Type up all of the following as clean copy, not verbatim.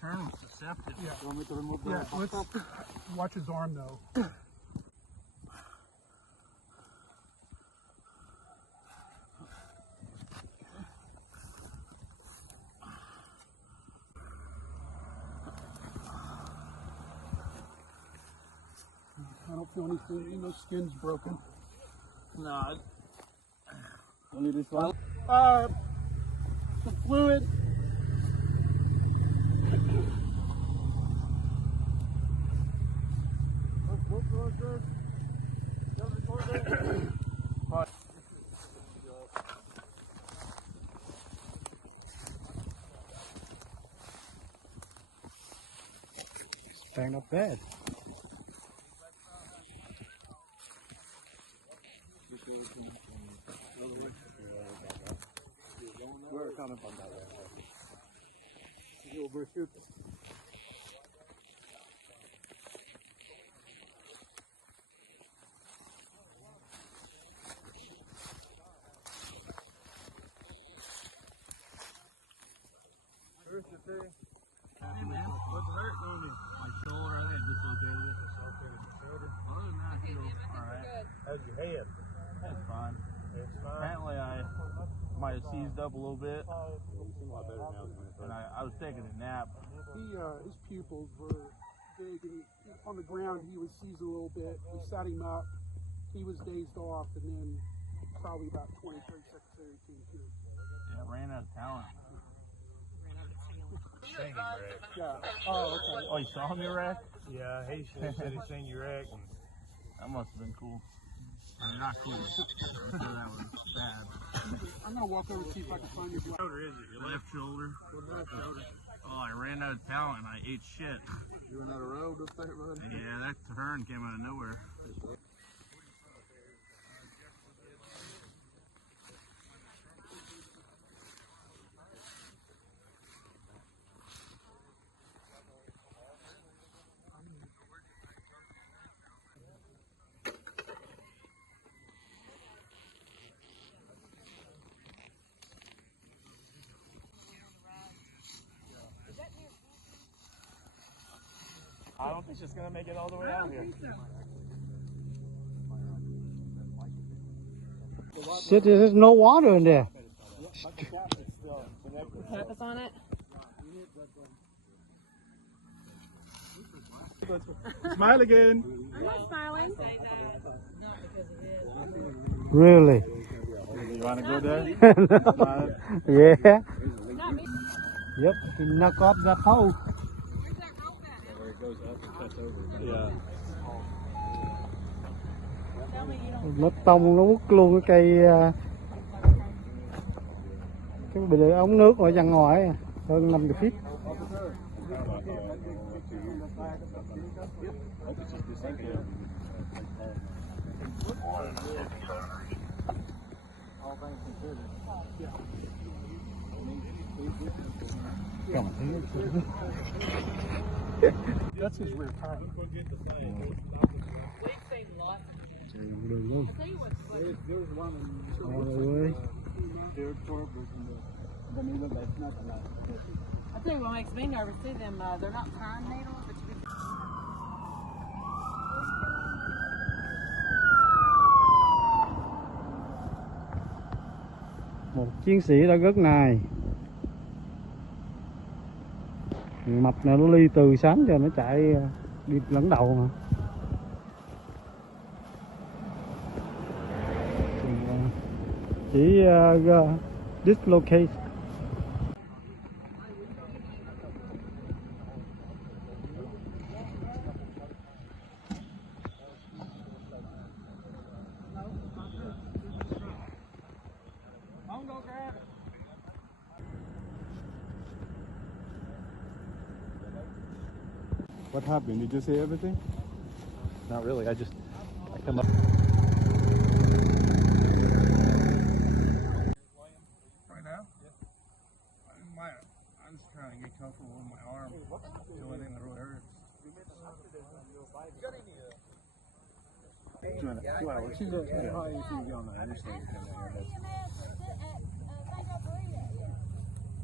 turn was deceptive. Yeah. You want me to remove the Let's watch his arm though. I don't feel anything. No skin's broken. No. Only this one? The fluid. Ain't not bad. We're coming from that way. You overshoot. Hey man, what's hurting on me? My shoulder, I think I dislocated it. Dislocated the shoulder? Other than that, you know, alright. How's your head? That's fine. It's fine. Apparently I might have seized up a little bit. You seem a lot better now than And I was taking a nap. His pupils were big, and on the ground he was seized a little bit. We sat him up. He was dazed off, and then probably about 20, 30 seconds later he came to. Yeah, I ran out of talent. singing wreck. Yeah. Oh, okay. Oh, you saw me wreck? Yeah, he said he seen you wreck. That must have been cool. Not cool. That was bad. I'm gonna walk over and see if I can find your blood. What shoulder is it? Your left shoulder. Left shoulder. Oh, I ran out of talent and I ate shit. You went out of road up there, bud? Yeah, that turn came out of nowhere. I don't think she's gonna make it all the way out here. Shit, there's no water in there. Purpose on it? Smile again. I'm not smiling. Really? You wanna go there? Yeah. Not me. Yep, you knock off that hole. It goes up and cuts over. Yeah. Tell me you don't. Nó tông nó quất luôn cái cây cái bề ống nước ở ra ngoài hơn 50 feet. That's his rear tire. There's one in All the way. third floor, but in the that's not a lot. I tell you what makes me nervous too. Them they're not pine needles, but you can. Một chiến sĩ đã rất nài. Mập này nó ly từ sáng giờ nó chạy đi lẫn đầu mà. Chỉ dislocate. What happened? Did you see everything? Not really. I come up. Right now? Yeah. I'm just trying to get comfortable with my arm. The only thing that really hurts. 2 hours. She's probably if you on the interstate.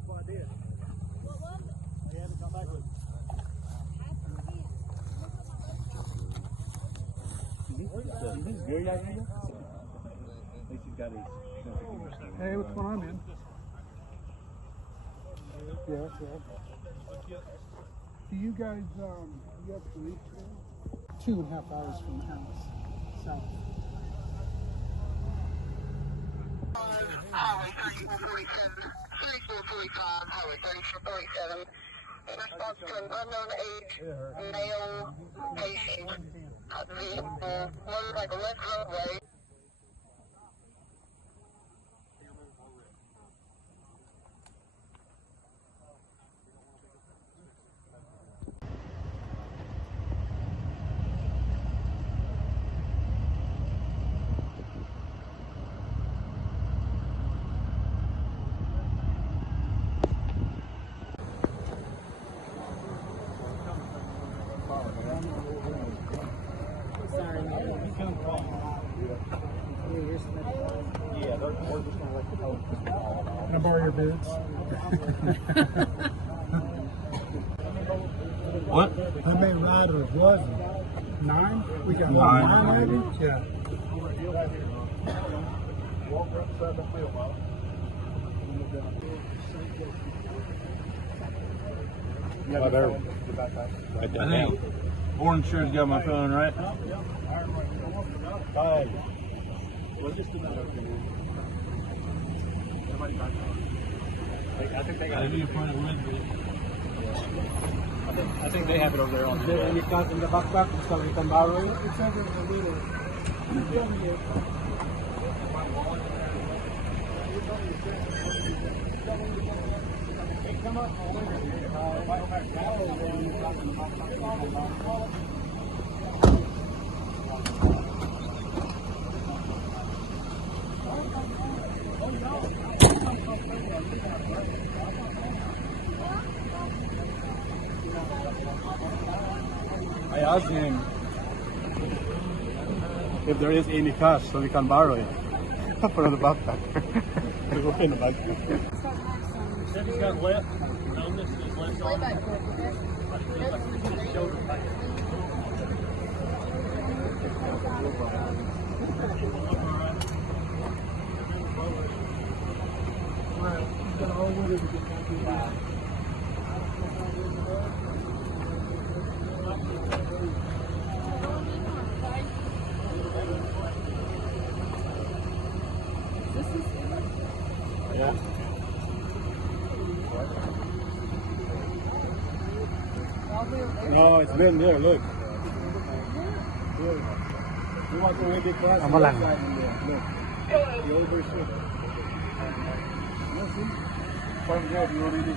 Well, I did. What one? He had to come back with This is good, At least he's got his sense of humor. Hey, what's going on, man? Yeah. Do you guys, you have to leave today? 2.5 hours from the house, south. Highway 3447, 3445, Highway 3447. In response to an unknown age male patient, vehicle, motorcycle left roadway. Yeah, they're just going to let the coach. Can I borrow your boots? What? How many riders was it? 9? We got 9 maybe? Yeah. Yeah, they're right down there. Orange shirt got my phone, right? Bye. Well, just about I think they got it. I think they have it over there on the Any cards in the backpack so we can borrow it? It's over in the leader. I asked him if there is any cash so we can borrow it. Put in the backpack. We'll put in the backpack. Said he's got left. No, this is left on. No, it's been there, look. You want to read the class? Không có lằng. Look. The overshoot. From there, you already.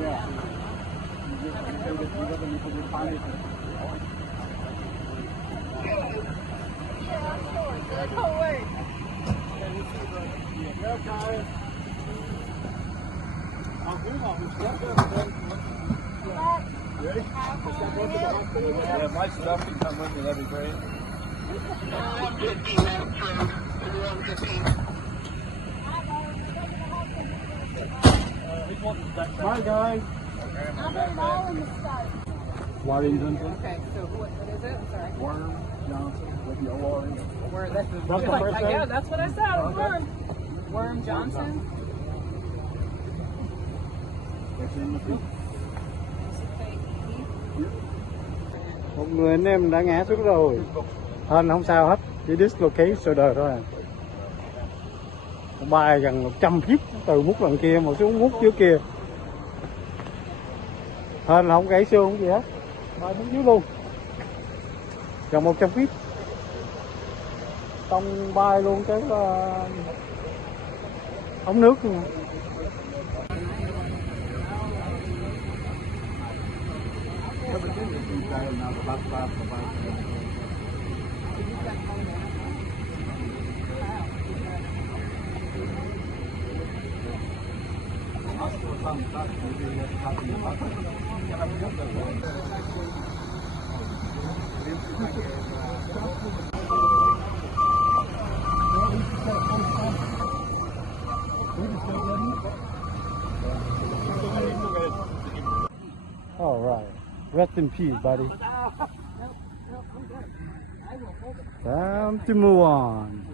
Yeah. You got to look at the pilot. Yeah, guys. Ready? Yeah, my stuff can come with me, that'd be great. 115 minutes from 115. Bye, guys. Warrington. Okay, so what is it? I'm sorry. Worm Johnson with the OR. Worm, that's the like, first yeah, name? that's what I said. Okay. Worm Johnson. Một người anh em đã ngã xuống rồi. Hên không sao hết, chỉ dislocate shoulder thôi à. Bay gần 100 feet từ mút lần kia mà xuống mút trước kia. Hên là không gãy xương không gì hết. Bay xuống dưới luôn. Gần 100 feet. Tông bay luôn cái ống nước luôn. All right. Rest in peace, buddy. I will hold it. Time to move on.